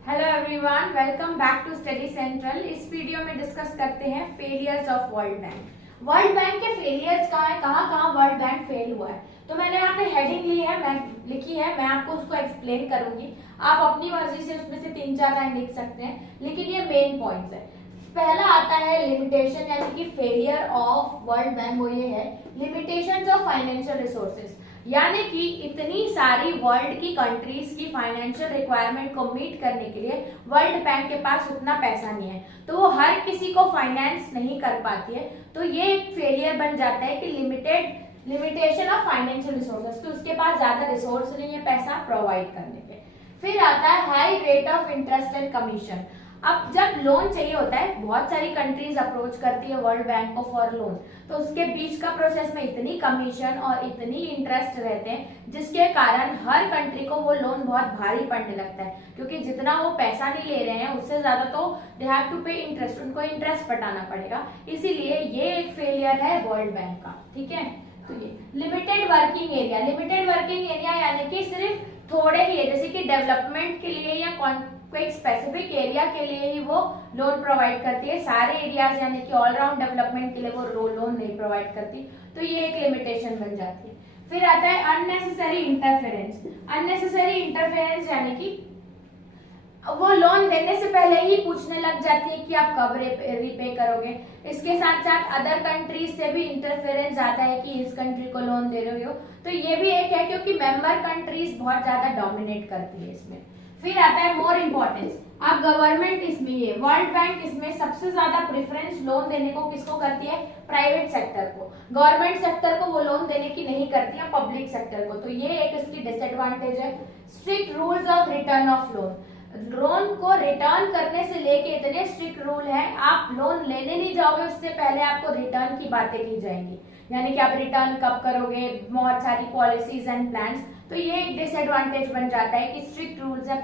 Hello everyone, welcome back to study central. इस video में discuss करते हैं failures of world bank. World bank के फेलियर्स कहाँ कहाँ वर्ल्ड बैंक फेल हुआ है। तो मैंने यहाँ पे हेडिंग लिखी है, मैं आपको उसको एक्सप्लेन करूंगी। आप अपनी मर्जी से उसमें से 3-4 लाइन लिख सकते हैं, लेकिन ये मेन पॉइंट्स है। पहला आता है लिमिटेशन, यानी कि फेलियर ऑफ वर्ल्ड बैंक। वो ये है लिमिटेशंस ऑफ फाइनेंशियल रिसोर्सेज, यानी कि इतनी सारी वर्ल्ड की कंट्रीज की फाइनेंशियल रिक्वायरमेंट को मीट करने के लिए वर्ल्ड बैंक के पास उतना पैसा नहीं है, तो वो हर किसी को फाइनेंस नहीं कर पाती है। तो ये एक फेलियर बन जाता है कि लिमिटेशन ऑफ फाइनेंशियल रिसोर्सेज, तो उसके पास ज्यादा रिसोर्स नहीं है पैसा प्रोवाइड करने के। फिर आता है high rate of interest and commission. अब जब लोन चाहिए होता है, बहुत सारी कंट्रीज अप्रोच करती है वर्ल्ड बैंक को फॉर लोन, तो उसके बीच का प्रोसेस में इतनी कमीशन और इतनी इंटरेस्ट रहते हैं, जिसके कारण हर कंट्री को वो लोन बहुत भारी पड़ने लगता है, क्योंकि जितना वो पैसा नहीं ले रहे हैं उससे ज्यादा तो दे हैव टू पे इंटरेस्ट, उनको इंटरेस्ट पटाना पड़ेगा। इसीलिए ये एक फेलियर है वर्ल्ड बैंक का। ठीक है, तो ये लिमिटेड वर्किंग एरिया यानी कि सिर्फ थोड़े ही, जैसे कि डेवलपमेंट के लिए या कोई स्पेसिफिक एरिया के लिए ही वो लोन प्रोवाइड करती है। सारे एरियाज यानी कि ऑल राउंड डेवलपमेंट के लिए वो लोन नहीं प्रोवाइड करती, तो ये एक लिमिटेशन बन जाती है। फिर आता है अननेसेसरी इंटरफेरेंस, यानी कि वो लोन देने से पहले ही पूछने लग जाती है कि आप कब रिपे करोगे। इसके साथ साथ अदर कंट्रीज से भी इंटरफेरेंस आता है कि इस कंट्री को लोन दे रहे हो, तो ये भी एक है, क्योंकि मेंबर कंट्रीज बहुत ज्यादा डोमिनेट करती है इसमें। फिर आता है मोर इम्पोर्टेंस। अब गवर्नमेंट इसमें, ये वर्ल्ड बैंक इसमें सबसे ज्यादा प्रेफरेंस लोन देने को किसको करती है? प्राइवेट सेक्टर को। गवर्नमेंट सेक्टर को वो लोन देने की नहीं करती है, पब्लिक सेक्टर को। तो ये एक इसकी डिसएडवांटेज है। Strict rules of return of loan को रिटर्न करने से लेके इतने स्ट्रिक्ट रूल हैं, आप लोन लेने नहीं जाओगे उससे पहले आपको रिटर्न की बातें की जाएंगी, यानी कि आप रिटर्न कब करोगे, बहुत सारी पॉलिसीज एंड प्लान्स। तो ये एक डिसएडवांटेज बन जाता है कि स्ट्रिक्ट रूल्स है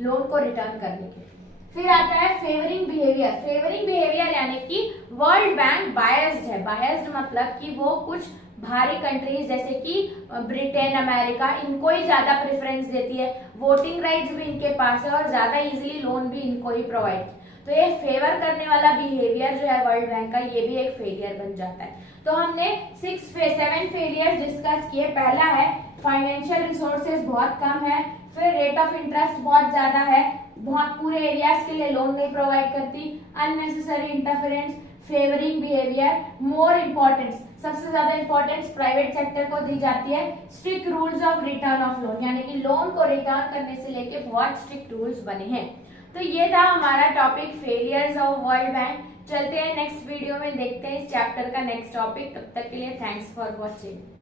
लोन को रिटर्न करने के। फिर आता है फेवरिंग बिहेवियर यानी कि वर्ल्ड बैंक बायस्ड है। बायस्ड मतलब कि वो कुछ भारी कंट्रीज जैसे कि ब्रिटेन, अमेरिका, इनको ही ज्यादा प्रेफरेंस देती है। वोटिंग राइट्स भी इनके पास है और ज्यादा इजीली लोन भी इनको ही प्रोवाइड। तो ये फेवर करने वाला बिहेवियर जो है वर्ल्ड बैंक का, ये भी एक फेलियर बन जाता है। तो हमने 7 फेलियर डिस्कस किए। पहला है फाइनेंशियल रिसोर्सेज बहुत कम है, फिर रेट ऑफ इंटरेस्ट बहुत ज्यादा है, बहुत पूरे एरियाज के लिए लोन नहीं प्रोवाइड करती, unnecessary interference, favouring behaviour, more importance, सबसे ज्यादा इंपॉर्टेंस प्राइवेट सेक्टर को दी जाती है, strict rules of return of loan, यानी कि लोन को रिटर्न करने से लेके बहुत स्ट्रिक्ट रूल्स बने हैं। तो ये था हमारा topic failures of world bank. चलते हैं नेक्स्ट वीडियो में, देखते हैं इस चैप्टर का नेक्स्ट टॉपिक। तब तक के लिए थैंक्स फॉर वॉचिंग।